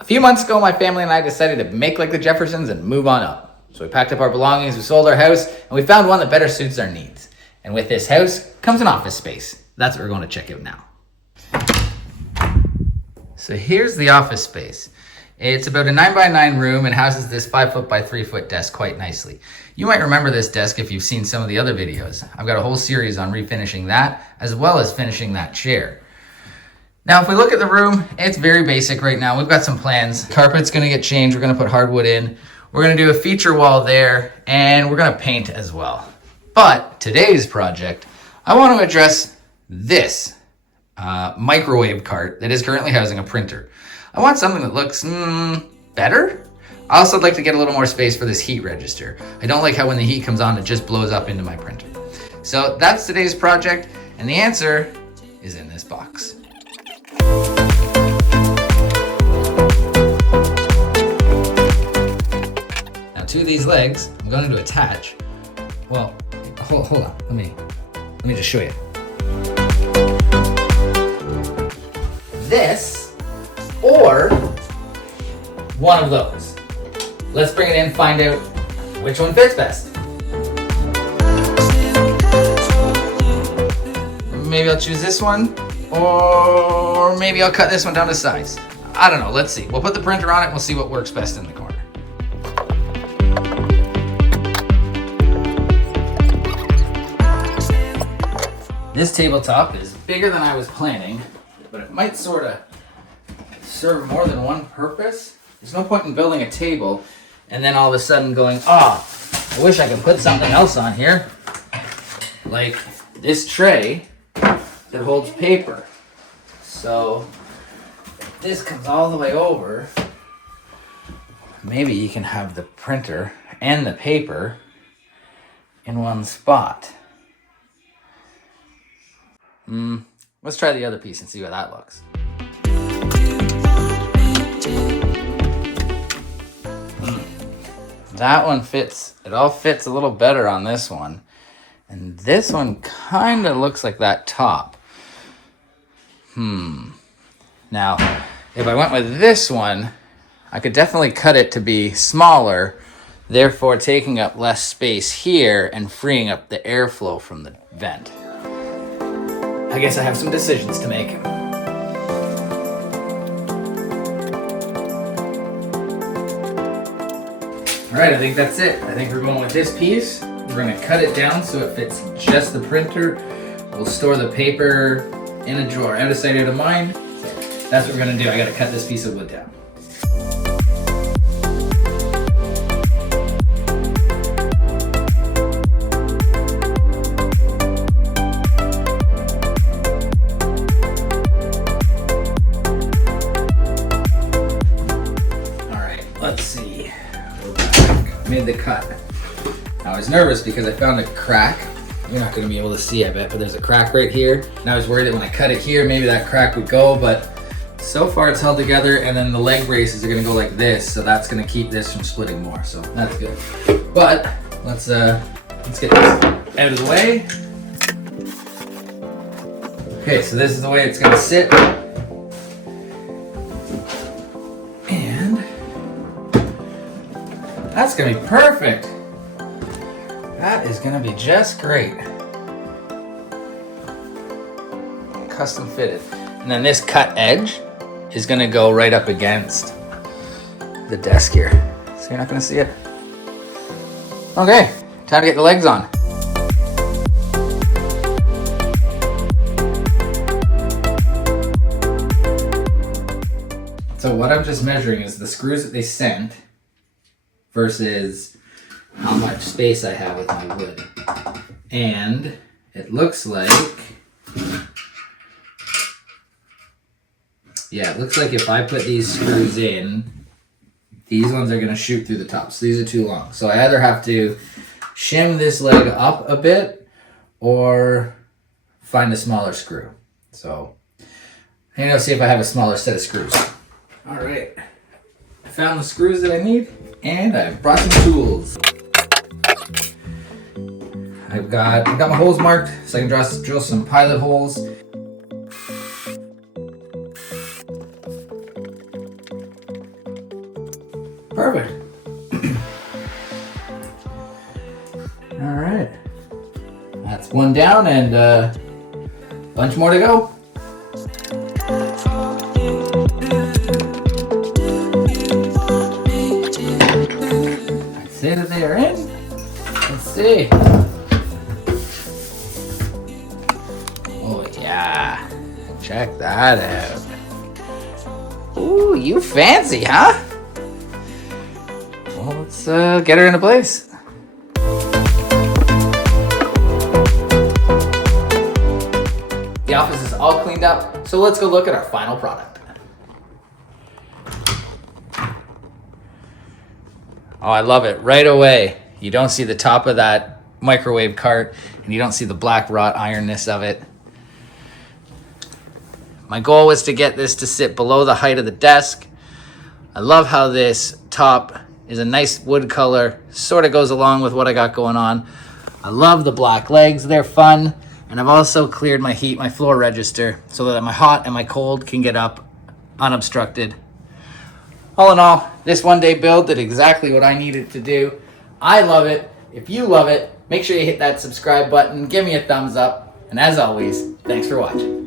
A few months ago, my family and I decided to make like the Jeffersons and move on up. So we packed up our belongings, we sold our house, and we found one that better suits our needs. And with this house comes an office space. That's what we're going to check out now. So here's the office space. It's about a 9x9 room and houses this 5 foot by 3 foot desk quite nicely. You might remember this desk if you've seen some of the other videos. I've got a whole series on refinishing that, as well as finishing that chair. Now, if we look at the room, it's very basic right now. We've got some plans. Carpet's gonna get changed. We're gonna put hardwood in. We're gonna do a feature wall there, and we're gonna paint as well. But today's project, I want to address this microwave cart that is currently housing a printer. I want something that looks better. I also like to get a little more space for this heat register. I don't like how when the heat comes on, it just blows up into my printer. So that's today's project, and the answer is in this box. Now to these legs, I'm going to attach, well, hold on, let me just show you. This, or one of those. Let's bring it in, find out which one fits best. Maybe I'll choose this one, or maybe I'll cut this one down to size. I don't know, let's see. We'll put the printer on it, we'll see what works best in the corner. This tabletop is bigger than I was planning, but it might sort of serve more than one purpose. There's no point in building a table and then all of a sudden going, I wish I could put something else on here, like this tray that holds paper. So if this comes all the way over, maybe you can have the printer and the paper in one spot. Let's try the other piece and see how that looks. That one fits, it all fits a little better on this one. And this one kind of looks like that top. Now, if I went with this one, I could definitely cut it to be smaller, therefore taking up less space here and freeing up the airflow from the vent. I guess I have some decisions to make. Alright, I think that's it. I think we're going with this piece. We're going to cut it down so it fits just the printer. We'll store the paper in a drawer, out of sight, out of mind. That's what we're going to do. I got to cut this piece of wood down. Let's see. Made the cut. I was nervous because I found a crack. You're not going to be able to see, I bet, but there's a crack right here. And I was worried that when I cut it here, maybe that crack would go, but so far it's held together, and then the leg braces are going to go like this, so that's going to keep this from splitting more, so that's good. But let's get this out of the way. Okay, so this is the way it's going to sit. That's gonna be perfect. That is gonna be just great. Custom fitted. And then this cut edge is gonna go right up against the desk here. So you're not gonna see it. Okay, time to get the legs on. So what I'm just measuring is the screws that they sent versus how much space I have with my wood. And it looks like, it looks like if I put these screws in, these ones are gonna shoot through the top. So these are too long. So I either have to shim this leg up a bit or find a smaller screw. So I'm gonna see if I have a smaller set of screws. All right, I found the screws that I need. And I've brought some tools. I've got my holes marked so I can drill some pilot holes. Perfect. All right. That's one down and a bunch more to go. I'd say that they are in. Let's see. Oh yeah. Check that out. Ooh, you fancy, huh? Well, let's get her into place. The office is all cleaned up, so let's go look at our final product. Oh, I love it. Right away, you don't see the top of that microwave cart, and you don't see the black wrought ironness of it. My goal was to get this to sit below the height of the desk. I love how this top is a nice wood color, sort of goes along with what I got going on. I love the black legs, they're fun. And I've also cleared my heat, my floor register, so that my hot and my cold can get up unobstructed. All in all, this one-day build did exactly what I needed to do. I love it. If you love it, make sure you hit that subscribe button, give me a thumbs up, and as always, thanks for watching.